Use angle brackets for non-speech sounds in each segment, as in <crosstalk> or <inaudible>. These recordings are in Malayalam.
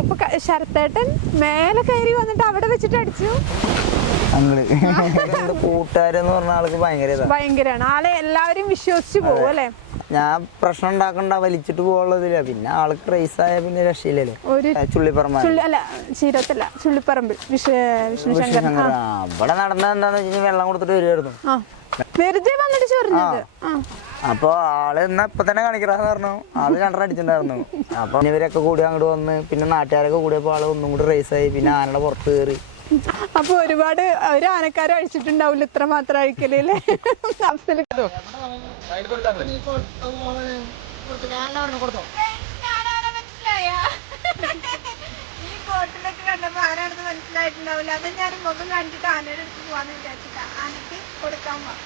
ഇപ്പൊ ശരത്തേട്ടൻ മേലെ കയറി വന്നിട്ട് അവിടെ വെച്ചിട്ട് അടിച്ചു. കൂട്ടുകാരെന്ന് പറഞ്ഞ ആൾക്ക് ഭയങ്കര ഭയങ്കരാണ്. ആളെ എല്ലാവരും വിശ്വസിച്ചു പോകും അല്ലെ? ഞാൻ പ്രശ്നം ഉണ്ടാക്കണ്ട വലിച്ചിട്ട് പോകാനുള്ളതില്ല. പിന്നെ ആൾക്ക് റേസ് ആയ പിന്നെ രക്ഷയില്ലല്ലോ. ചുള്ളിപ്പറമ്പ ചുള്ളി അല്ല ചീരത്തല്ല വിഷ്ണു ശങ്കർ ആ, ഇവിടെ നടന്നത് എന്താന്ന് വെച്ചാൽ വെള്ളം കൊടുത്തിട്ട് വരുമായിരുന്നു വെറുതെ വന്നിട്ട് ചൊറിഞ്ഞത്. ആ അപ്പൊ ആൾ എന്നാ ഇപ്പൊ തന്നെ കാണിക്കറാന്ന് പറഞ്ഞു. ആൾ രണ്ടര അടിച്ചിട്ടുണ്ടായിരുന്നു. അപ്പൊ ഇവരൊക്കെ കൂടി അങ്ങോട്ട് വന്ന് പിന്നെ നാട്ടുകാരൊക്കെ കൂടിയപ്പോ ആൾ ഒന്നും കൂടി റേസ് ആയി. പിന്നെ ആനയുടെ പുറത്ത് കയറി അപ്പൊ ഒരുപാട് ഒരു ആനക്കാരും അഴിച്ചിട്ടുണ്ടാവില്ല ഇത്ര മാത്രം അഴിക്കലല്ലേ ബോട്ടിലൊക്കെ കണ്ടപ്പോ ആരാണെന്ന് മനസ്സിലായിട്ടുണ്ടാവില്ല അത് ഞാൻ മുഖം കണ്ടിട്ട് ആനയുടെ അടുത്ത് പോവാന്ന് വിചാരിച്ചിട്ടാ. ആനക്ക് കൊടുക്കാൻ പോവാം.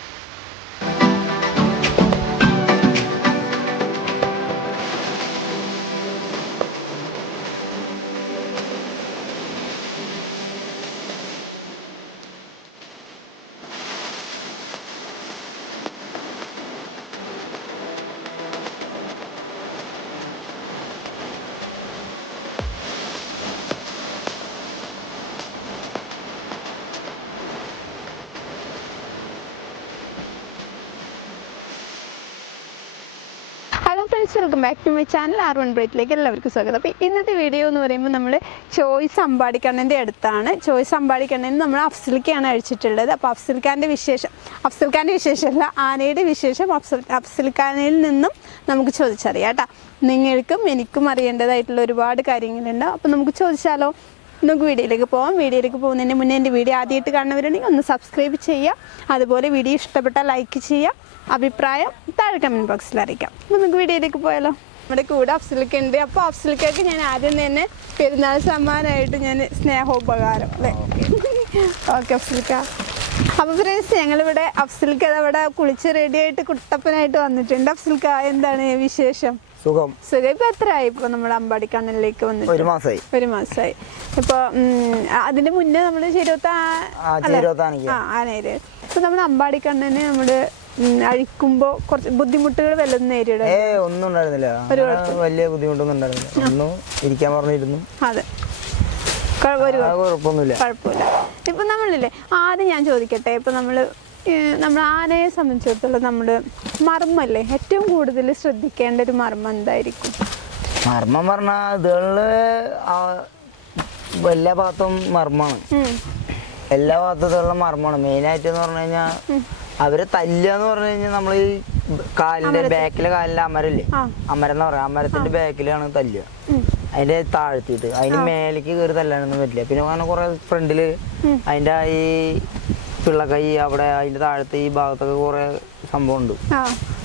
Friends welcome back to my channel R one ബ്രേറ്റിലേക്ക് എല്ലാവർക്കും സ്വാഗതം. അപ്പോൾ ഇന്നത്തെ വീഡിയോ എന്ന് പറയുമ്പോൾ നമ്മൾ ചോയ്സ് അമ്പാടിക്കണ്ണന്റെ അടുത്താണ്. ചോയ്സ് അമ്പാടിക്കണ്ണൻ നമ്മൾ അഫ്സൽക്കാണ് അഴിച്ചിട്ടുള്ളത്. അപ്പോൾ അഫ്സൽഖാന്റെ വിശേഷം അഫ്സൽഖാന്റെ വിശേഷമല്ല ആനയുടെ വിശേഷം അഫ്സൽ അഫ്സൽഖാനിൽ നിന്നും നമുക്ക് ചോദിച്ചറിയാം കേട്ടോ. നിങ്ങൾക്കും എനിക്കും അറിയേണ്ടതായിട്ടുള്ള ഒരുപാട് കാര്യങ്ങളുണ്ട്. അപ്പോൾ നമുക്ക് ചോദിച്ചാലോ? നമുക്ക് വീഡിയോയിലേക്ക് പോവാം. വീഡിയോയിലേക്ക് പോകുന്നതിന് മുന്നേ എന്റെ വീഡിയോ ആദ്യമായിട്ട് കാണുന്നവരുണ്ടെങ്കിൽ ഒന്ന് സബ്സ്ക്രൈബ് ചെയ്യുക. അതുപോലെ വീഡിയോ ഇഷ്ടപ്പെട്ടാൽ ലൈക്ക് ചെയ്യുക. അഭിപ്രായം താഴെ കമന്റ് ബോക്സിൽ അറിയിക്കാം. അപ്പോൾ നമുക്ക് വീഡിയോയിലേക്ക് പോയാലോ? നമ്മുടെ കൂടെ അഫ്സലിക്ക ഉണ്ട്. അപ്പോൾ അഫ്സലിക്കൊക്കെ ഞാൻ ആദ്യം തന്നെ പെരുന്നാൾ സമ്മാനമായിട്ട് ഞാൻ സ്നേഹോപകാരം അല്ലേ? ഓക്കെ അഫ്സലിക്ക അപ്പോൾ ഫ്രണ്ട്സ് ഞങ്ങളിവിടെ അഫ്സലിക്ക അവിടെ കുളിച്ച് റെഡിയായിട്ട് കുട്ടപ്പനായിട്ട് വന്നിട്ടുണ്ട്. അഫ്സലിക്ക എന്താണ് വിശേഷം? സുഖം. സുഖം. ഇപ്പൊ എത്രയായി ഇപ്പൊ നമ്മുടെ അമ്പാടിക്കണ്ണനിലേക്ക് വന്നിട്ട്? ഒരു മാസമായി ഒരു മാസമായി ഇപ്പൊ അതിന്റെ മുന്നേ നമ്മൾ ചെരുവത്താ ആ ചേരുവത്താണിക്ക്. ആ ആനേര്. ഇപ്പൊ നമ്മുടെ അമ്പാടിക്കണ്ണന് നമ്മുടെ അഴിക്കുമ്പോ കുറച്ച് ബുദ്ധിമുട്ടുകൾ വല്ലതും നേരിടും ഏ ഒന്നും ഉണ്ടായിരുന്നില്ല. വലിയ ബുദ്ധിമുട്ടൊന്നും ഉണ്ടായിരുന്നില്ല. ഒന്നും ഇരിക്കാൻ പറഞ്ഞിരുന്നു. അതെ. കുഴപ്പമൊന്നുമില്ല. കുഴപ്പമില്ല. ഇപ്പൊ നമ്മളില്ലേ ആദ്യം ഞാൻ ചോദിക്കട്ടെ ഇപ്പൊ നമ്മൾ നമ്മൾ ആനയെ സംബന്ധിച്ചിടത്തോളം നമ്മൾ മർമ്മല്ലേ ഏറ്റവും കൂടുതൽ ശ്രദ്ധിക്കേണ്ട ഒരു മർമ്മം എന്തായിരിക്കും? മർമ്മം പറഞ്ഞ ഇതുകളിൽ എല്ലാ ഭാഗത്തും മർമ്മമാണ്. എല്ലാ ഭാഗത്തുള്ള മർമ്മമാണ്. മെയിനായിട്ട് എന്ന് പറഞ്ഞു കഴിഞ്ഞാൽ അവർ തല്ലുക എന്ന് പറഞ്ഞു കഴിഞ്ഞാൽ നമ്മൾ ഈ കാലിന്റെ ബാക്കിലെ കാലിലെ അമരല്ലേ. അമരം എന്ന് പറയാം. അമരത്തിന്റെ ബാക്കിലാണ് തല്ലുക. അതിന്റെ താഴ്ത്തിയിട്ട്. അതിന് മേലേക്ക് കയറി തല്ലാനൊന്നും പറ്റില്ല. പിന്നെ അങ്ങനെ കുറെ ഫ്രണ്ടിൽ അതിന്റെ ഈ പിള്ളക്കൈ അവിടെ അതിന്റെ താഴത്തെ ഈ ഭാഗത്തൊക്കെ കുറെ സംഭവം ഉണ്ട്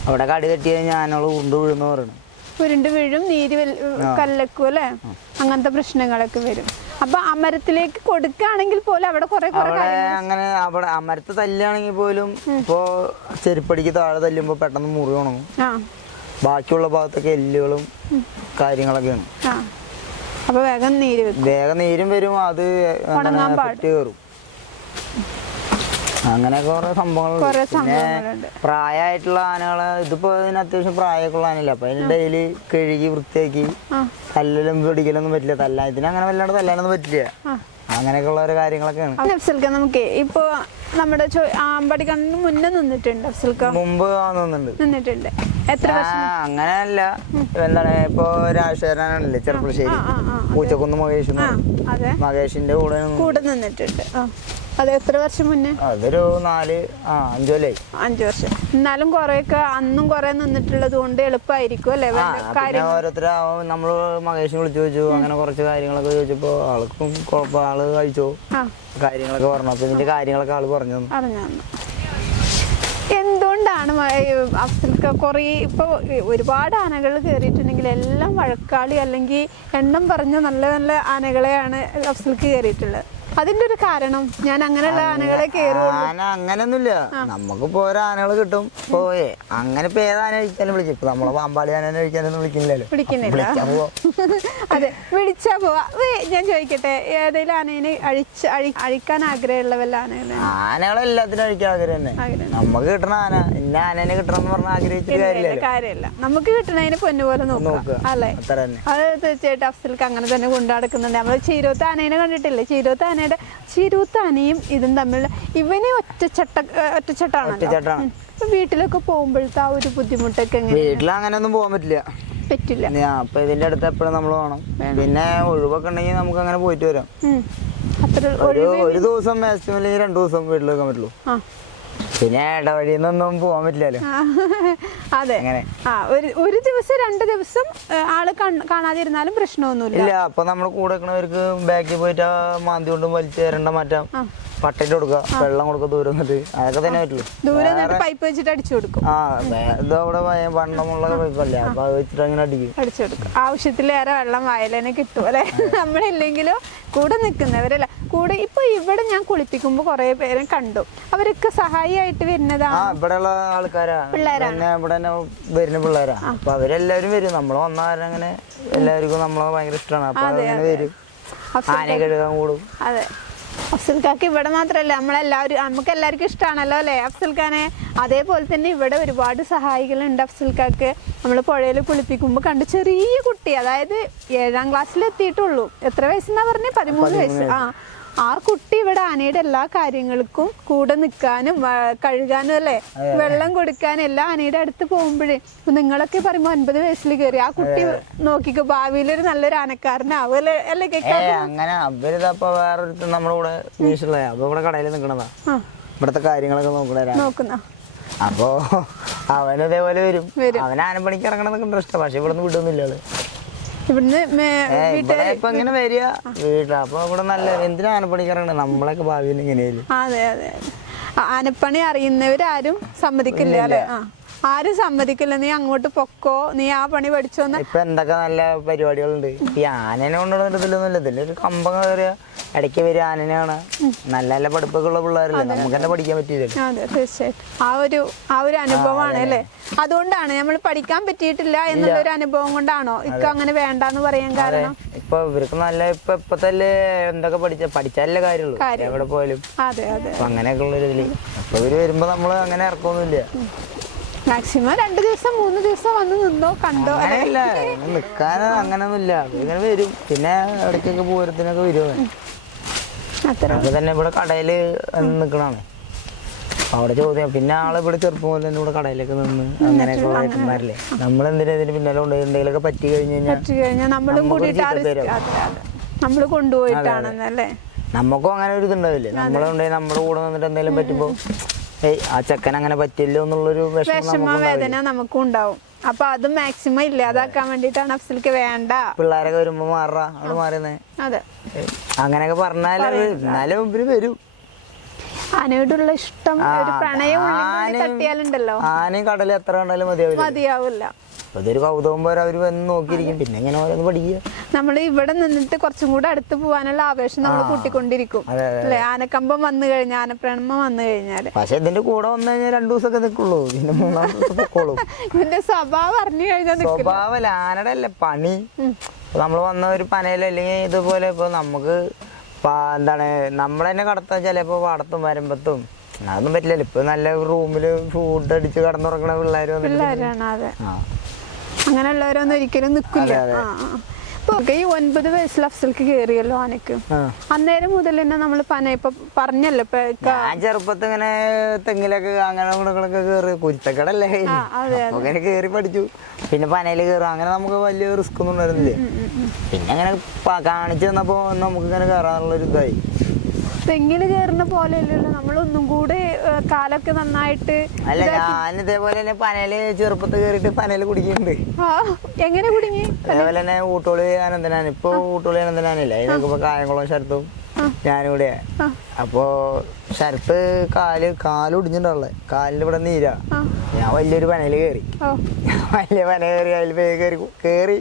അവിടെ കടി കെട്ടിയ ഞാനോൾ ഉണ്ട് ഉരുണ്ട് വീഴുന്ന പറയണം. ഉരുണ്ട് വീഴും നീര് വൽ- കല്ലക്കും അല്ലേ? അങ്ങനത്തെ പ്രശ്നങ്ങളൊക്കെ വരും. അപ്പൊ അമരത്തിലേക്ക് കൊടുക്കുകയാണെങ്കിൽ പോലും അവിടെ കുറെ അങ്ങനെ അവിടെ അമരത്ത് തല്ലുകയാണെങ്കിൽ പോലും ഇപ്പോ ചെരുപ്പടിക്ക് താഴെ തല്ലുമ്പോ പെട്ടെന്ന് മുറി ഉണങ്ങും. ബാക്കിയുള്ള ഭാഗത്തൊക്കെ എല്ലുകളും കാര്യങ്ങളൊക്കെയാണ് അപ്പൊ വേഗം നീര് വേഗം നീരും വരും അത് കയറും അങ്ങനെ കുറെ സംഭവങ്ങളുണ്ട് പിന്നെ പ്രായമായിട്ടുള്ള ആനകളെ ഇതിപ്പോ ഇതിന് അത്യാവശ്യം പ്രായമൊക്കെ ഉള്ള ആനയില്ല? അപ്പൊ അതിന് ഡെയിലി കഴുകി വൃത്തിയാക്കി തല്ലലും പിടിക്കലൊന്നും പറ്റില്ല. തല്ല ഇതിന് അങ്ങനെ വല്ലാണ്ട് തല്ലാനൊന്നും പറ്റില്ല. അങ്ങനെയൊക്കെയുള്ള അങ്ങനെയൊക്കെ ഉള്ള ഒരു കാര്യങ്ങളൊക്കെയാണ്. അഫ്സൽക്ക നമുക്ക് ഇപ്പൊ നമ്മുടെ ആമ്പടി കണ്ണിന് മുന്നേ നിന്നിട്ടുണ്ട് അഫ്സൽക്ക മുമ്പ് വന്നിട്ടുണ്ട് നിന്നിട്ടുണ്ട്. എത്ര അങ്ങനെയല്ല. എന്താണ് ഇപ്പൊ രാജശേഖരനാണല്ലേ ആ പൂച്ചക്കുന്ന് മഹേഷ് മഹേഷിന്റെ കൂടെ കൂടെ നിന്നിട്ടുണ്ട്. ആ. അത് എത്ര വർഷം മുന്നേ? അതൊരു നാല് ആ അഞ്ചു അഞ്ചു വർഷം. എന്നാലും കുറെയൊക്കെ അന്നും കുറെ നിന്നിട്ടുള്ളത് കൊണ്ട് എളുപ്പമായിരിക്കും അല്ലേ? ഓരോരുത്തർ നമ്മൾ മഹേഷ് വിളിച്ചു ചോദിച്ചു. അങ്ങനെ കുറച്ച് കാര്യങ്ങളൊക്കെ ചോദിച്ചപ്പോ ആൾക്കും കുഴപ്പം ആൾ കഴിച്ചു? കാര്യങ്ങളൊക്കെ പറഞ്ഞു. അപ്പൊ ഇതിന്റെ കാര്യങ്ങളൊക്കെ ആൾ പറഞ്ഞു പറഞ്ഞു. എന്തുകൊണ്ടാണ് അഫ്സൽക്ക കുറേ ഇപ്പൊ ഒരുപാട് ആനകൾ കയറിയിട്ടുണ്ടെങ്കിൽ എല്ലാം വഴക്കാളി അല്ലെങ്കിൽ എണ്ണം പറഞ്ഞ നല്ല നല്ല ആനകളെയാണ് അഫ്സൽക്ക് കയറിയിട്ടുള്ളത് അതിന്റെ ഒരു കാരണം. ഞാൻ അങ്ങനെയുള്ള ആനകളെ കയറും ആന അങ്ങനൊന്നുമില്ല. നമുക്കിപ്പോ ഓരോ ആനകൾ കിട്ടും. പോയേ അങ്ങനെ ഇപ്പൊ ഏതാന ആന കഴിക്കാനും വിളിക്കും ഇപ്പൊ നമ്മളെ പാമ്പാടി ആന കഴിക്കാനൊന്നും വിളിക്കുന്നില്ലല്ലോ. വിളിക്കുന്നില്ല. <laughs> അതെ വിളിച്ചാ പോവാ. ഞാൻ ചോദിക്കട്ടെ ഏതെങ്കിലും ആനേനെ അഴിച്ച് അഴിക്കാൻ ആഗ്രഹമുള്ള വല്ല ആനകളെ എല്ലാത്തിനും അഴിക്കാൻ ആഗ്രഹം തന്നെ. നമുക്ക് കിട്ടണ ആന. ഇന്ന ആനേനെ കിട്ടണം എന്ന് പറഞ്ഞാൽ ആഗ്രഹിച്ചിട്ട് കാര്യമില്ല. നമുക്ക് കിട്ടണതിന് പൊന്നുപോലെ നോക്കാം നോക്കുക. അല്ലേ? അത് തീർച്ചയായിട്ടും അഫ്സൽക്ക് അങ്ങനെ തന്നെ കൊണ്ടു നടക്കുന്നുണ്ട്. നമ്മൾ ചീരോത്ത ആനേനെ കണ്ടിട്ടില്ലേ? ചീരോത്ത ആനയുടെ ചിരുത്ത ആനയും ഇതും തമ്മിൽ ഇവനെ ഒറ്റച്ചട്ട ഒറ്റച്ചട്ടാണ്. വീട്ടിലൊക്കെ പോകുമ്പോഴത്തെ ആ ഒരു ബുദ്ധിമുട്ടൊക്കെ വീട്ടിൽ അങ്ങനെയൊന്നും പോകാൻ പറ്റില്ല. പറ്റില്ല. അപ്പൊ ഇതിന്റെ അടുത്ത് എപ്പോഴും നമ്മൾ വേണം. പിന്നെ ഒഴിവൊക്കെ ഉണ്ടെങ്കിൽ നമുക്ക് അങ്ങനെ പോയിട്ട് വരാം. ഒരു ഒരു ദിവസം മാക്സിമം അല്ലെങ്കിൽ രണ്ടു ദിവസം വീട്ടിൽ വെക്കാൻ പറ്റുള്ളൂ. പിന്നെ ഇടവഴിന്നൊന്നും പോകാൻ പറ്റില്ലല്ലോ. അതെ. അങ്ങനെ. ആ ഒരു ഒരു ദിവസം രണ്ട് ദിവസം ആൾ കാണാതിരുന്നാലും പ്രശ്നമൊന്നുമില്ല. ഇല്ല അപ്പൊ നമ്മുടെ കൂടെ നിൽക്കുന്നവർക്ക് ബാക്കിൽ പോയിട്ട് മാന്തി കൊണ്ടും വലിച്ചു തരേണ്ട മാറ്റാം. പട്ടയിട്ട് കൊടുക്കുക വെള്ളം കൊടുക്കുക ദൂരം നിന്നിട്ട്. അതൊക്കെ തന്നെ പറ്റുള്ളൂ. ദൂരെ പൈപ്പ് വെച്ചിട്ട് അടിച്ചു കൊടുക്കും. ആ ഇത് അവിടെ വണ്ണമുള്ള പൈപ്പല്ലേ? അപ്പൊ അത് വെച്ചിട്ട് അങ്ങനെ അടിക്കും. അടിച്ചു കൊടുക്കും. ആവശ്യത്തിലേറെ വെള്ളം വയലേനെ കിട്ടും അല്ലെ? നമ്മളില്ലെങ്കിലും കൂടെ നിൽക്കുന്നവരല്ല. കൂടെ ഇപ്പൊ ഇവിടെ ഞാൻ കുളിപ്പിക്കുമ്പോ കുറെ പേരെ കണ്ടു. അവരൊക്കെ സഹായിയായിട്ട് ആ വരുന്നതാണ് ഇവിടെയുള്ള ആൾക്കാരാ. പിള്ളേരാണ്. പിന്നെ ഇവിടെ തന്നെ വരുന്ന പിള്ളേരാ. അപ്പൊ അവരെല്ലാവരും വരും. നമ്മൾ വന്നാരങ്ങനെ അങ്ങനെ എല്ലാവർക്കും നമ്മളെ ഭയങ്കര ഇഷ്ടമാണ് അപ്പൊ അങ്ങനെ വരും. ആനയെ കഴുകാൻ കൂടും. അതെ. അഫ്സൽക്കാക്ക് ഇവിടെ മാത്രല്ല നമ്മളെല്ലാവരും നമുക്ക് എല്ലാവർക്കും ഇഷ്ടമാണല്ലോ അല്ലേ അഫ്സൽഖാനെ അതേപോലെ തന്നെ ഇവിടെ ഒരുപാട് സഹായികളുണ്ട് അഫ്സൽക്കാക്ക് നമ്മൾ പുഴയിൽ കുളിപ്പിക്കുമ്പോൾ കണ്ട് ചെറിയ കുട്ടി അതായത് ഏഴാം ക്ലാസ്സിൽ എത്തിയിട്ടുള്ളൂ എത്ര വയസ്സെന്നാ പറഞ്ഞേ? പതിമൂന്ന് വയസ്സ്. ആ ആ കുട്ടി ഇവിടെ ആനയുടെ എല്ലാ കാര്യങ്ങൾക്കും കൂടെ നിൽക്കാനും കഴുകാനും അല്ലേ? വെള്ളം കൊടുക്കാനും എല്ലാ ആനയുടെ അടുത്ത് പോകുമ്പോഴേ നിങ്ങളൊക്കെ പറയുമ്പോൾ ഒൻപത് വയസ്സിൽ കയറി ആ കുട്ടി നോക്കിക്കോ ഭാവിയിൽ ഒരു നല്ലൊരു ആനക്കാരനാവും അല്ലേ? അങ്ങനെ അവരിതപ്പൊ വേറൊരു നമ്മുടെ കൂടെ ഇവിടെ കടയിൽ ഇവിടുത്തെ കാര്യങ്ങളൊക്കെ നോക്കണ നോക്കുന്ന. അപ്പോ അവനതേപോലെ വരും. അവൻ ആനപ്പണിക്ക് ഇറങ്ങണമെന്നൊക്കെ ഇഷ്ടം. പക്ഷെ ഇവിടെ നിന്ന് വിടുന്നില്ല ഇവിടുന്ന് മേ- ഏ, ഇവിടെ വീട്ടുകാര് ഇപ്പൊ ഇങ്ങനെ വരിക. വീട്ടിൽ അപ്പൊ ഇവിടെ നല്ല എന്തിനാ നമ്മളൊക്കെ ഭാവിയിൽ അതെ അതെ ആനപ്പണി അറിയുന്നവരാരും സമ്മതിക്കില്ല അല്ലേ? ആ. ആരും സമ്മതിക്കില്ല. നീ അങ്ങോട്ട് പൊക്കോ. നീ ആ പണി പഠിച്ചോന്ന്. ഇപ്പൊ എന്തൊക്കെ നല്ല പരിപാടികളുണ്ട്? ഈ ആനനെ കൊണ്ടുവന്നിട്ടില്ലൊന്നുമില്ല ഇതിന്റെ ഒരു കമ്പം കയറിയ ഇടയ്ക്ക് വരും ആനനെയാണ്. നല്ല നല്ല പഠിപ്പൊക്കെ ഉള്ള പിള്ളേരല്ലേ നമുക്ക് തന്നെ പഠിക്കാൻ പറ്റിയില്ല അതെ തീർച്ചയായിട്ടും. ആ ഒരു ആ ഒരു അനുഭവമാണ് അല്ലേ? അതുകൊണ്ടാണ് നമ്മൾ പഠിക്കാൻ പറ്റിയിട്ടില്ല എന്നുള്ള ഒരു അനുഭവം കൊണ്ടാണോ ഇക്ക അങ്ങനെ വേണ്ടെന്ന് പറയാൻ കാരണം? ഇപ്പൊ ഇവർക്ക് നല്ല ഇപ്പൊ ഇപ്പത്തല്ലേ എന്തൊക്കെ പഠിച്ച പഠിച്ചാലല്ലേ കാര്യമുള്ളൂ. കാര്യം. എവിടെ പോയാലും. അതെ അതെ. അങ്ങനെയൊക്കെ ഉള്ള ഇതിൽ. അപ്പൊ ഇവർ വരുമ്പോ നമ്മൾ അങ്ങനെ ഇറക്കൊന്നുമില്ല. മാക്സിമം രണ്ട് ദിവസം മൂന്ന് ദിവസം വന്ന് നിന്നോ കണ്ടോ അല്ലെ? നിക്കാൻ അങ്ങനൊന്നുമില്ല. ഇങ്ങനെ വരും. പിന്നെ ഇടയ്ക്കൊക്കെ പൂരത്തിനൊക്കെ വരും അത്ര അപ്പൊ തന്നെ ഇവിടെ കടയിൽ നിക്കണാണ് അവിടെ ചോദ്യം. പിന്നെ ആളെ ഇവിടെ ചെറുപ്പം പോലെ തന്നെ ഇവിടെ കടയിലൊക്കെ നിന്ന് അങ്ങനെയൊക്കെ ഏട്ടന്മാരല്ലേ നമ്മളെന്തിനാ ഇതിന് പിന്നാലെ കൊണ്ട് എന്തെങ്കിലുമൊക്കെ പറ്റി കഴിഞ്ഞു കഴിഞ്ഞാൽ നമ്മളും നമ്മൾ കൊണ്ടുപോയിട്ടാണെന്നല്ലേ? നമുക്കും അങ്ങനെ ഒരു ഇതുണ്ടാവില്ലേ? നമ്മളുണ്ടെങ്കിൽ നമ്മുടെ കൂടെ നിന്നിട്ട് എന്തെങ്കിലും പറ്റുമ്പോ ഏയ് ആ ചെക്കൻ അങ്ങനെ പറ്റില്ലോ എന്നുള്ളൊരു വിഷമം വേദന നമുക്കും ഉണ്ടാവും. അപ്പൊ അത് മാക്സിമം ഇല്ലാതാക്കാൻ വേണ്ടിട്ടാണ് അഫ്സൽക്ക് വേണ്ട. പിള്ളേരൊക്കെ വരുമ്പോ മാറാ അവിടെ മാറുന്നേ അതെ. അങ്ങനെയൊക്കെ പറഞ്ഞാലും എന്നാലും ഇവർ വരും. ആനയോടുള്ള ഇഷ്ടം ഒരു പ്രണയം തട്ടിയാലുണ്ടല്ലോ. ആനയും കടലും എത്ര കണ്ടാലും മതിയാവില്ല മതിയാവില്ല. അപ്പൊ ഇതൊരു കൗതുകം പോലെ അവർ വന്ന് നോക്കിയിരിക്കും. പിന്നെ ഇങ്ങനെ ഓരോന്ന് പഠിക്കുക. നമ്മൾ ഇവിടെ നിന്നിട്ട് കുറച്ചും കൂടെ അടുത്ത് പോകാനുള്ള ആവേശം നമ്മൾ കൂട്ടിക്കൊണ്ടിരിക്കും. അല്ലെ? ആനക്കമ്പം വന്നു കഴിഞ്ഞാൽ ആനപ്രണമം വന്നു കഴിഞ്ഞാൽ. പക്ഷെ ഇതിന്റെ കൂടെ വന്നു കഴിഞ്ഞാൽ രണ്ടു ദിവസമൊക്കെ നിൽക്കുള്ളൂ പിന്നെ മൂന്നാം ദിവസം പൊക്കോളും <laughs> ഇതിന്റെ സ്വഭാവം അറിഞ്ഞു കഴിഞ്ഞാൽ സ്വഭാവം ആനയുടെ അല്ലേ പണി? നമ്മൾ വന്ന ഒരു പനയിലല്ലെങ്കിൽ ഇതുപോലെ ഇപ്പൊ നമുക്ക് എന്താണ് നമ്മൾ തന്നെ കടത്താൻ ചിലപ്പോ പാടത്തും വരമ്പത്തും. അതൊന്നും പറ്റില്ലല്ലോ. ഇപ്പൊ നല്ല റൂമിൽ ഫുഡ് അടിച്ച് കടന്നുറങ്ങണ പിള്ളേർ വന്നിട്ട് ആ. അങ്ങനെയുള്ളവരൊന്നും ഒരിക്കലും നിൽക്കില്ല. ഈ ഒൻപത് വയസ്സിൽ അഫ്സൽക്ക് കേറിയല്ലോ ആനക്ക്. അന്നേരം മുതൽ തന്നെ നമ്മൾ പന ഇപ്പൊ പറഞ്ഞല്ലോ ഇപ്പൊ ക- ഞാൻ ചെറുപ്പത്ത് ഇങ്ങനെ തെങ്ങിലൊക്കെ അങ്ങനെ കേറി കുരുത്തക്കടല്ലേ. അങ്ങനെ കേറി പഠിച്ചു. പിന്നെ പനയിൽ കേറും. അങ്ങനെ നമുക്ക് വലിയ റിസ്ക് ഒന്നും ഉണ്ടായിരുന്നില്ലേ. പിന്നെ അങ്ങനെ കാണിച്ചു തന്നപ്പോ നമുക്ക് ഇങ്ങനെ കയറാനുള്ള ഒരു ഇതായി തെങ്ങിൽ കയറുന്ന പോലെ അല്ലല്ലോ നമ്മൾ ഒന്നും കൂടെ കാലൊക്കെ നന്നായിട്ട് അല്ല ഞാൻ ഇതേപോലെ തന്നെ പനയിൽ ചെറുപ്പത്ത് കയറിയിട്ട് പനയിൽ കുടിക്കുന്നുണ്ട് എങ്ങനെ കുടുങ്ങി? അതേപോലെ തന്നെ ഊട്ടോളി അനന്തനാണ് ഇപ്പൊ ഊട്ടോളി അനന്തനാനില്ല ഇതിനൊക്കെ നോക്കുമ്പോ കായംകുളം ശരത്തും ഞാനും കൂടെ. അപ്പോ ശരത്ത് കാൽ കാൽ ഒടിഞ്ഞിട്ടുള്ളത് കാലിന്റെ ഇവിടെ നീരാ. ഞാൻ വലിയൊരു പനയിൽ കയറി വലിയ പന കയറി അതിൽ കയറി കയറി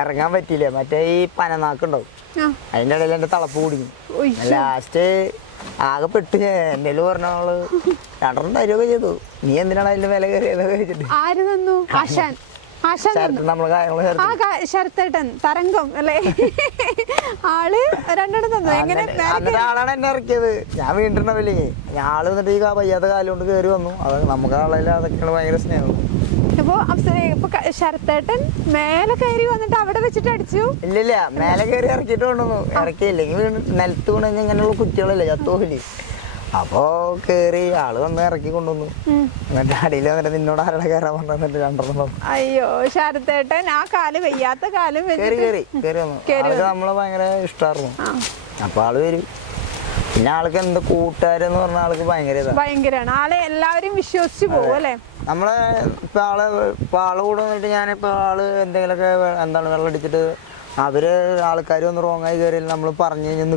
ഇറങ്ങാൻ പറ്റിയില്ല. മറ്റേ ഈ പനനാക്കുണ്ടാവും. ആ. അതിന്റെ ഇടയിൽ എന്റെ തളപ്പ് കുടുങ്ങി. ലാസ്റ്റ് ആകെ പെട്ട് ഞാൻ എന്റെ പറഞ്ഞവൾ രണ്ടെണ്ണം തരുകയൊക്കെ ചെയ്തു. നീ എന്തിനാണ് അതിന്റെ വില കയറിയത് വെച്ചിട്ട്? ആര് തന്നു? ആശാൻ. ശരത്തേട്ടൻ തരംഗം അല്ലേ? ആൾ രണ്ടെണ്ണം തന്നു. എങ്ങനെ? ആളാണ് എന്നെ ഇറക്കിയത്. ഞാൻ ഞാൻ ആൾ എന്നിട്ട് ഈ കാ- വയ്യാത്ത കാലം കൊണ്ട് കയറി വന്നു. അത് നമുക്ക് ആളെല്ലാം അതൊക്കെയാണ് ഭയങ്കര സ്നേഹം. ഇപ്പൊ ക- ശരത്തേട്ടൻ മേലെ കയറി വന്നിട്ട് അവിടെ വെച്ചിട്ട് അടിച്ചു. ഇല്ലില്ല മേലെ കയറി ഇറക്കിയിട്ട് കൊണ്ടുവന്നു. ഇറക്കിയില്ലെങ്കിൽ നിലത്ത് കഴിഞ്ഞാൽ ഇങ്ങനെയുള്ള കുറ്റികളല്ലേ ചത്തോഹലി അപ്പോ കേറി ആൾ വന്ന് ഇറക്കി കൊണ്ടുവന്നു. എന്നിട്ട് അടിയിൽ വന്നിട്ട് നിന്നോട് ആരുടെ കയറാൻ പറഞ്ഞിട്ട് രണ്ടെണ്ണം അയ്യോ ശരത്തേട്ടൻ ആ കാൽ വയ്യാത്ത കാലം കയറി കേറി കേറി വന്നു. കേറി നമ്മളെ ഭയങ്കര ഇഷ്ടമായിരുന്നു അപ്പൊ ആൾ വരും. പിന്നെ ആൾക്ക് എന്ത് കൂട്ടുകാരെന്ന് പറഞ്ഞ ആൾക്ക് ഭയങ്കര ഭയങ്കരാണ്. ആളെ എല്ലാവരും വിശ്വസിച്ച് പോകും അല്ലേ? നമ്മളെ ഇപ്പൊ ആൾ ഇപ്പൊ ആൾ കൂടെ വന്നിട്ട് ഞാനിപ്പോ ആൾ എന്തെങ്കിലുമൊക്കെ എന്താണ് വെള്ളം അടിച്ചിട്ട് അവർ ആൾക്കാർ ഒന്ന് റോങ് ആയി കയറിയാൽ നമ്മൾ പറഞ്ഞു കഴിഞ്ഞാൽ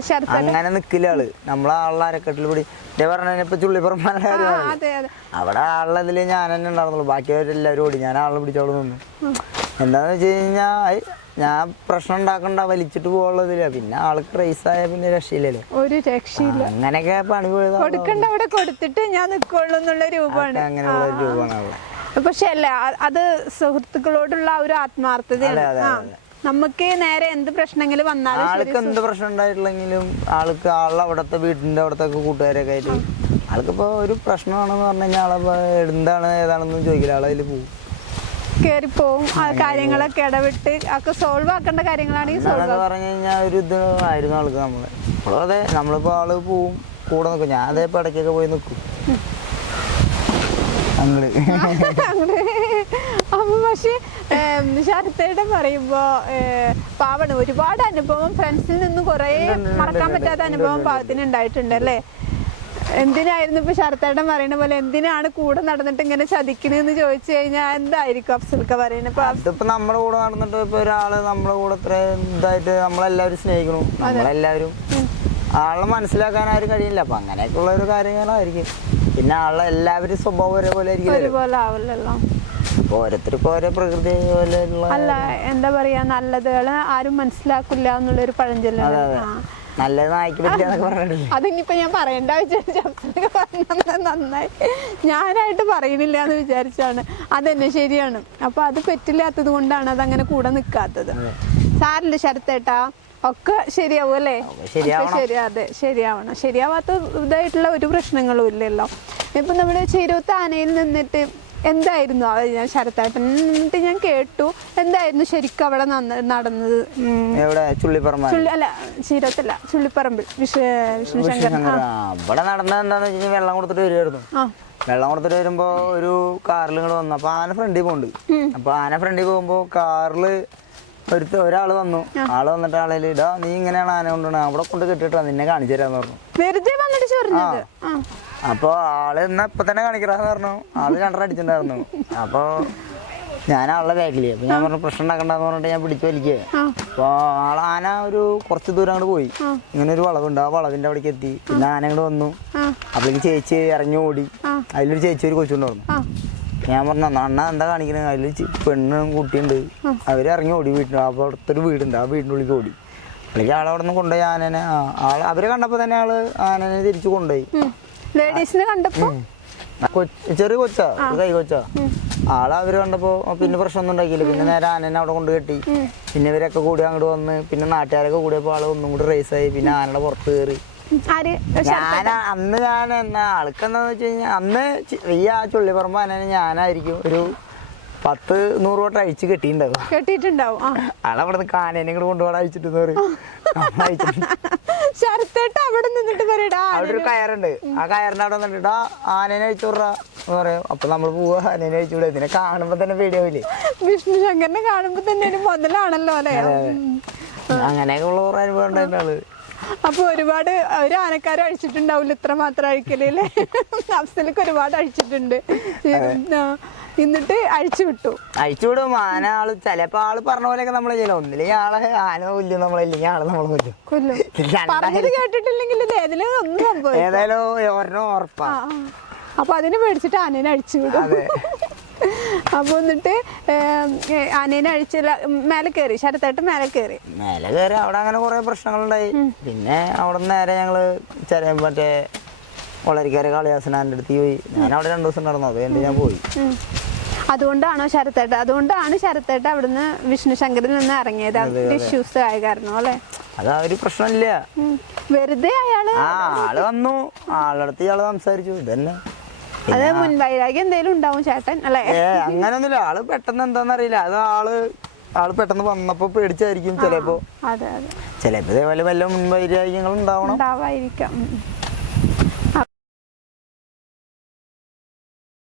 ശരത്തേട്ടൻ അങ്ങനെ നിൽക്കില്ല ആൾ. നമ്മളെ ആളുടെ അരക്കെട്ടിൽ പിടി പറഞ്ഞപ്പോ കാര്യമാണ്. അതെ അവിടെ ആളുടെ ഇതിൽ ഞാൻ തന്നെ ഉണ്ടായിരുന്നുള്ളൂ ബാക്കിയവരെല്ലാവരും ഓടി. ഞാൻ ആളെ പിടിച്ചോളൂ നിന്നു. എന്താന്ന് വെച്ച് കഴിഞ്ഞാൽ ഞാൻ പ്രശ്നം ഉണ്ടാക്കണ്ട വലിച്ചിട്ട് പോകുള്ളതില്ല പിന്നെ ആൾക്ക് റേസ് ആയ പിന്നെ രക്ഷയില്ലല്ലോ. ഒരു രക്ഷയില്ല. അങ്ങനെയൊക്കെ പണി കൊടുക്കണ്ട അവിടെ കൊടുത്തിട്ട് ഞാൻ നിൽക്കുള്ളൂ എന്നുള്ള രൂപമാണ്. അങ്ങനെയുള്ള രൂപമാണ് പക്ഷെ അല്ലേ അത് സുഹൃത്തുക്കളോടുള്ള ഒരു ആത്മാർത്ഥതയാണ്. നമുക്ക് നേരെ എന്ത് പ്രശ്നങ്ങൾ വന്നാലും ആൾക്ക് എന്ത് പ്രശ്നം ഉണ്ടായിട്ടില്ലെങ്കിലും ആൾക്ക് ആളുടെ അവിടുത്തെ വീടിന്റെ അവിടുത്തെ കൂട്ടുകാരൊക്കെ ആയിട്ട് ആൾക്കിപ്പോ ഒരു പ്രശ്നമാണെന്ന് പറഞ്ഞു കഴിഞ്ഞാൽ ആളെ എന്താണ് ഏതാണെന്നും ചോദിക്കില്ല. ആളെ അതിൽ പോകും കയറിപ്പോവും ആ കാര്യങ്ങളൊക്കെ ഇടവിട്ട് ഒക്കെ സോൾവ് ആക്കേണ്ട കാര്യങ്ങളാണെങ്കിൽ സോൾവ് പറഞ്ഞു കഴിഞ്ഞാൽ ഒരു ഇത് ആയിരുന്നു ആൾക്ക് നമ്മൾ. ഇപ്പോഴും അതെ നമ്മളിപ്പോ ആൾ പോവും കൂടെ നിൽക്കും ഞാൻ അതേ ഇടയ്ക്കൊക്കെ പോയി നിൽക്കും അങ്ങനെ അപ്പൊ പക്ഷെ ശരത്തേടെ പറയുമ്പോ പാവണ് ഒരുപാട് അനുഭവം ഫ്രണ്ട്സിൽ നിന്ന് കൊറേ മറക്കാൻ പറ്റാത്ത അനുഭവം പാവത്തിന് ഉണ്ടായിട്ടുണ്ട് അല്ലേ? എന്തിനായിരുന്നു ഇപ്പൊ ശരത്തേട്ടൻ പറയുന്ന പോലെ? എന്തിനാണ് കൂടെ നടന്നിട്ട് ഇങ്ങനെ ചതിക്കണെന്ന് ചോദിച്ചു കഴിഞ്ഞാൽ എന്തായിരിക്കും അഫ്സൽക്ക പറയുന്നത് ഇതിപ്പോ നമ്മുടെ കൂടെ നടന്നിട്ട് ഇപ്പൊ ഒരാൾ നമ്മുടെ കൂടെ ഇത്ര ഇതായിട്ട് നമ്മളെല്ലാവരും സ്നേഹിക്കണു. നമ്മളെല്ലാവരും ആളെ മനസ്സിലാക്കാൻ ആരും കഴിയില്ല അപ്പൊ അങ്ങനെയൊക്കെ ഉള്ള ഒരു കാര്യങ്ങളായിരിക്കും പിന്നെ ആളെ എല്ലാവരും സ്വഭാവം ഒരേപോലെ ഓരോരുത്തർക്കും ഓരോ പ്രകൃതി പോലെയുള്ള അല്ല എന്താ പറയാ? നല്ലതുകൾ ആരും മനസ്സിലാക്കില്ല എന്നുള്ളൊരു പഴഞ്ചൊല്ലാണ് അതെ നായ്ക്ക് പറ്റിയെന്നൊക്കെ പറഞ്ഞിട്ടില്ലേ അതിനിപ്പോ ഞാൻ പറയണ്ട വിചാരിച്ചു അഫ്സലൊക്കെ പറഞ്ഞത് നന്നായി. ഞാനായിട്ട് പറയുന്നില്ല എന്ന് വിചാരിച്ചാണ്. അതെന്നെ ശരിയാണ്. അപ്പൊ അത് പറ്റില്ലാത്തത് കൊണ്ടാണ് അതങ്ങനെ കൂടെ നിൽക്കാത്തത് സാറില്ല ശരത്തേട്ടാ. ഒക്കെ ശരിയാവും അല്ലേ? ശരി അതെ ശരിയാവണം. ശരിയാവാത്ത ഇതായിട്ടുള്ള ഒരു പ്രശ്നങ്ങളും ഇല്ലല്ലോ. ഇപ്പൊ നമ്മുടെ ചെരുവത്ത് ആനയിൽ നിന്നിട്ട് എന്തായിരുന്നു അത് ഞാൻ ശരത്തായിട്ട് എന്നിട്ട് ഞാൻ കേട്ടു. എന്തായിരുന്നു ശരിക്കും അവിടെ നടന്നത്? ചുള്ളി അല്ല ചീരത്തല്ല ചുള്ളിപ്പറമ്പിൽ. വിഷ്ണു ശങ്കർ ഇവിടെ നടന്നത് എന്താന്ന് വെച്ചാൽ വെള്ളം കൊടുത്തിട്ട് വരുമായിരുന്നു വെള്ളം കൊടുത്തിട്ട് വരുമ്പോ ഒരു കാറിൽ ഇങ്ങോട്ട് വന്നു. അപ്പൊ ആന ഫ്രണ്ടിൽ പോകുന്നുണ്ട് അപ്പൊ ആന ഫ്രണ്ടിൽ പോകുമ്പോ കാറിൽ ഒരു ഒരാൾ വന്നു. ആൾ വന്നിട്ട് ആളെ ഇടാ നീ ഇങ്ങനെയാണ് ആന കൊണ്ടുവന്നത് അവിടെ കൊണ്ട് കെട്ടിട്ടാ നിന്നെ കാണിച്ചു തരാന്ന് പറഞ്ഞു. വെറുതെ വന്നിട്ട് ചൊറിഞ്ഞത്? അപ്പൊ ആൾ എന്നാ ഇപ്പൊ തന്നെ കാണിക്കറാന്ന് പറഞ്ഞു. ആൾ രണ്ടര അടിച്ചിട്ടുണ്ടായിരുന്നു. അപ്പൊ ഞാൻ ആളുടെ ബാക്കിൽ. അപ്പൊ ഞാൻ പറഞ്ഞു പ്രശ്നം ഉണ്ടാക്കണ്ടെന്ന് പറഞ്ഞിട്ട് ഞാൻ പിടിച്ചു വലിക്കുക അപ്പൊ ആൾ ആന ഒരു കുറച്ച് ദൂരം അങ്ങോട്ട് പോയി. ഇങ്ങനെ ഒരു വളവുണ്ട്. ആ വളവിന്റെ അവിടേക്ക് എത്തി. പിന്നെ ആന അങ്ങോട്ട് വന്നു. അപ്പൊ അപ്പോഴേക്ക് ചേച്ചി ഇറങ്ങി ഓടി. അതിലൊരു ചേച്ചി ഒരു കൊച്ചുണ്ടായിരുന്നു ഞാൻ പറഞ്ഞു അണ്ണ എന്താ കാണിക്കുന്നത് അതിൽ പെണ്ണും കുട്ടിയുണ്ട്. അവരിറങ്ങി ഓടി വീട്ടിൽ അടുത്തൊരു വീടുണ്ട്. ആ വീടിന്റെ ഉള്ളിൽ ഓടി. അല്ലെങ്കിൽ ആളവിടെ നിന്ന് കൊണ്ടുപോയി ആനനെ ആൾ അവർ കണ്ടപ്പോൾ തന്നെ ആൾ ആനനെ തിരിച്ചു കൊണ്ടുപോയി. ലേഡീസിനെ കണ്ടപ്പോ? ചെറിയ കൊച്ചാ കൈ കൊച്ചാ. ആൾ അവർ കണ്ടപ്പോ പിന്നെ പ്രശ്നമൊന്നും ഉണ്ടാക്കിയില്ല പിന്നെ നേരെ ആനനെ അവിടെ കൊണ്ട് കെട്ടി. പിന്നെ ഇവരൊക്കെ കൂടി അങ്ങോട്ട് വന്ന് പിന്നെ നാട്ടുകാരൊക്കെ കൂടിയപ്പോൾ ആൾ ഒന്നും കൂടി റേസ് ആയി. പിന്നെ ആനയുടെ പുറത്ത് കയറി ആര്? ഞാൻ അന്ന് ഞാൻ എന്നാ ആൾക്ക് എന്താന്ന് വെച്ച് കഴിഞ്ഞാൽ അന്ന് ഈ ആ ചുള്ളിപ്പറമ്പ് ആനനെ ഞാനായിരിക്കും ഒരു പത്ത് നൂറ് വട്ടം അഴിച്ച് കെട്ടിയിട്ടുണ്ടാവും. കെട്ടിയിട്ടുണ്ടാവും ആളവിടെ നിന്ന് കാനേനെ കൂടെ കൊണ്ടുപോകാൻ അയച്ചിട്ട് ശരത്തേട്ട് അവിടെ നിന്നിട്ട് പറയടാ അവിടെ ഒരു കയറുണ്ട്. ആ കയറിന്റെ അവിടെ നിന്നിട്ട് ആനേനെ അഴിച്ചുവിടാ എന്ന് പറയും. അപ്പൊ നമ്മൾ പോവാ ആനേനെ അഴിച്ചുവിടാ ഇതിനെ കാണുമ്പോ തന്നെ പേടിയാവില്ലേ? വിഷ്ണു ശങ്കറിനെ കാണുമ്പോ തന്നെ ഒരു മുതലാണല്ലോ അല്ലേ? അങ്ങനെയൊക്കെ ഉള്ള കുറെ അനുഭവം ഉണ്ടായിരുന്നു അപ്പൊ ഒരുപാട് ഒരു ആനക്കാരും അഴിച്ചിട്ടുണ്ടാവില്ല ഇത്ര മാത്രം അഴിക്കലല്ലേ അഫ്സലൊക്കെ ഒരുപാട് അഴിച്ചിട്ടുണ്ട്. എന്നിട്ട് അഴിച്ചു വിട്ടു. അഴിച്ചു വിടും. ആന ആൾ ചിലപ്പോ ആൾ പറഞ്ഞ പോലെയൊക്കെ നമ്മളെ ചെയ്യണം ഒന്നില്ലെങ്കിൽ ആളെ ആന കൊല്ലും നമ്മളില്ലെങ്കിൽ ആൾ നമ്മളെ കൊല്ലും. കൊല്ലും. പറഞ്ഞത് കേട്ടിട്ടില്ലെങ്കിൽ ഏതിലും ഒന്നും ഏതായാലും ഒരെണ്ണം ഉറപ്പാ. അപ്പൊ അതിനെ പേടിച്ചിട്ട് ആനേനെ അഴിച്ചു വിടും. അതെ അപ്പോൾ എന്നിട്ട് ആനേനെ അഴിച്ചില്ല മേലെ കയറി ശരത്തായിട്ട് മേലെ കയറി മേലെ കയറി അവിടെ അങ്ങനെ കുറെ പ്രശ്നങ്ങളുണ്ടായി. പിന്നെ അവിടെ നേരെ ഞങ്ങൾ ചെറിയ മറ്റേ വളരിക്കാരെ കാളിദാസനാന്റെ അടുത്ത് പോയി. ഞാൻ അവിടെ രണ്ടു ദിവസം നടന്നു അത് കഴിഞ്ഞ് ഞാൻ പോയി. അതുകൊണ്ടാണോ ശരത്തേട്ട അതുകൊണ്ടാണ് ശരത്തേട്ട അവിടുന്ന് വിഷ്ണു ശങ്കറിൽ നിന്ന് ഇറങ്ങിയത്? ഇഷ്യൂസ് ആയ കാരണം അല്ലെ? അതാ ഒരു പ്രശ്നമില്ല. വെറുതെ അയാൾ ആൾ വന്നു. ആളടുത്ത് ഇയാൾ സംസാരിച്ചു. ഇതന്നെ. അത് മുൻവൈരാഗ്യം എന്തേലും ഉണ്ടാവും ചേട്ടൻ അല്ലേ? ഏ അങ്ങനൊന്നുമില്ല. ആൾ പെട്ടെന്ന് എന്താന്നറിയില്ല അത് ആൾ ആൾ പെട്ടെന്ന് വന്നപ്പോ പേടിച്ചായിരിക്കും ചിലപ്പോ. അതെ അതെ. ചിലപ്പോ ഇതേപോലെ വല്ല മുൻവൈരാഗ്യങ്ങൾ ഉണ്ടാവണം. ഉണ്ടാവായിരിക്കാം.